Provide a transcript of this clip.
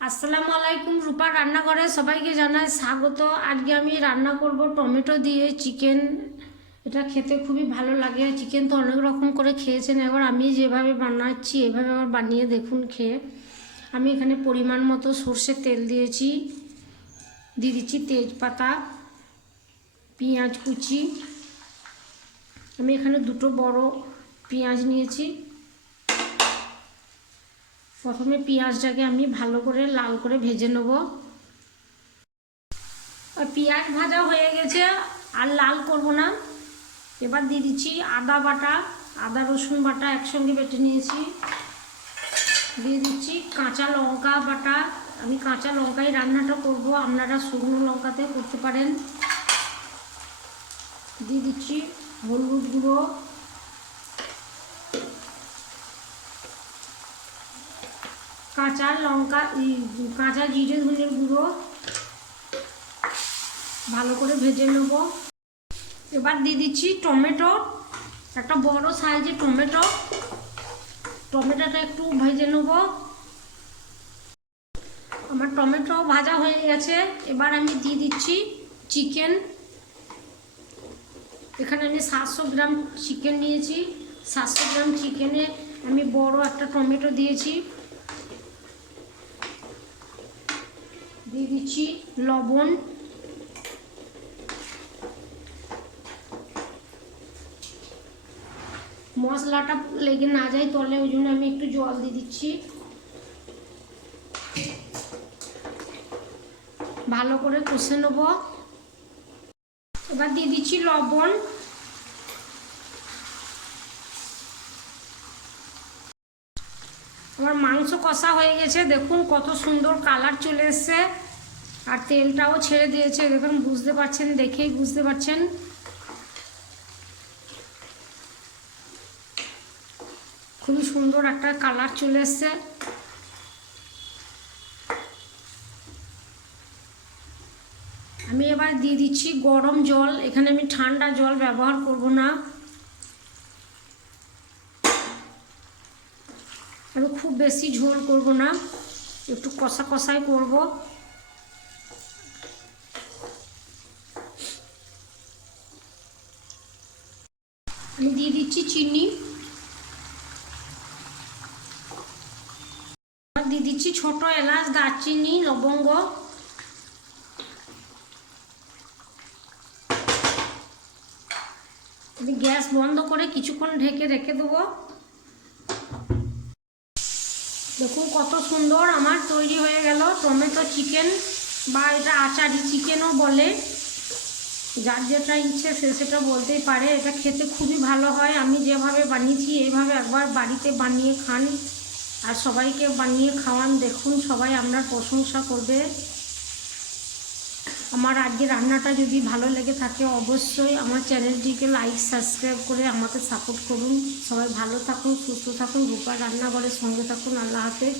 আসসালামু আলাইকুম, রূপা রান্নাঘরে সবাইকে জানাই স্বাগত। আজকে আমি রান্না করব টমেটো দিয়ে চিকেন। এটা খেতে খুবই ভালো লাগে। চিকেন তো অনেক রকম করে খেয়েছেন। এবার আমি যেভাবে বানাচ্ছি, এভাবে আবার বানিয়ে দেখুন খেয়ে। আমি এখানে পরিমাণ মতো সর্ষের তেল দিয়েছি। দিয়ে দিচ্ছি তেজপাতা, পেঁয়াজ কুচি। আমি এখানে দুটো বড় পেঁয়াজ নিয়েছি। প্রথমে পেঁয়াজটাকে আমি ভালো করে লাল করে ভেজে নেব। পেঁয়াজ ভাজা হয়ে গেছে, আর লাল করব না। এবার দিয়ে দিচ্ছি আদা বাটা, আদা রসুন বাটা একসঙ্গে বেটে নিয়েছি। দিয়ে দিচ্ছি কাঁচা লঙ্কা বাটা। আমি কাঁচা লঙ্কাই রান্নাটা করব, আপনারা শুকনো লঙ্কাতে করতে পারেন। দিয়ে দিচ্ছি হলুদ গুঁড়ো। কাঁচা লঙ্কা কাঁচা জিরে ধনের গুঁড়ো ভালো করে ভেজে নেব। এবার দিয়ে দিচ্ছি টমেটো, একটা বড় সাইজের টমেটো। টমেটোটা একটু ভেজে নেব। আমার টমেটো ভাজা হয়ে গেছে। এবার আমি দিয়ে দিচ্ছি চিকেন। এখানে আমি সাতশো গ্রাম চিকেন নিয়েছি। সাতশো গ্রাম চিকেনে আমি বড় একটা টমেটো দিয়েছি। দিয়ে লবণ। মশলাটা লেগে না যায় তলে, ওই জন্য আমি একটু জল দিয়ে দিচ্ছি। ভালো করে কষে নেব। এবার দিয়ে দিচ্ছি লবণ। আমার মাংস কষা হয়ে গেছে। দেখুন কত সুন্দর কালার চলে এসছে। আর তেলটাও ছেড়ে দিয়েছে। দেখুন, বুঝতে পারছেন, দেখেই বুঝতে পারছেন। খুবই সুন্দর একটা কালার চলে এসছে। আমি এবার দিয়ে দিচ্ছি গরম জল। এখানে আমি ঠান্ডা জল ব্যবহার করব না। আমি খুব বেশি ঝোল করব না, একটু কষা কষাই করব। আমি দিয়ে দিচ্ছি চিনি। দিয়ে দিচ্ছি ছোট এলাচ, দারচিনি, লবঙ্গ। গ্যাস বন্ধ করে কিছুক্ষণ ঢেকে রেখে দেবো। দেখুন কত সুন্দর আমার তৈরি হয়ে গেল। টমেটো চিকেন বা এটা আচারি চিকেনও বলে। যার যেটা ইচ্ছে সে সেটা বলতেই পারে। এটা খেতে খুবই ভালো হয়। আমি যেভাবে বানিয়েছি, এইভাবে একবার বাড়িতে বানিয়ে খান। আর সবাইকে বানিয়ে খাওয়ান। দেখুন সবাই আপনার প্রশংসা করবে। আমার আজকে রান্নাটা যদি ভালো লেগে থাকে অবশ্যই আমার চ্যানেলটিকে লাইক সাবস্ক্রাইব করে আমাকে সাপোর্ট করুন। সবাই ভালো থাকুন, সুস্থ থাকুন রূপা রান্নাঘরের সঙ্গে থাকুন। আল্লাহ হাফেজ।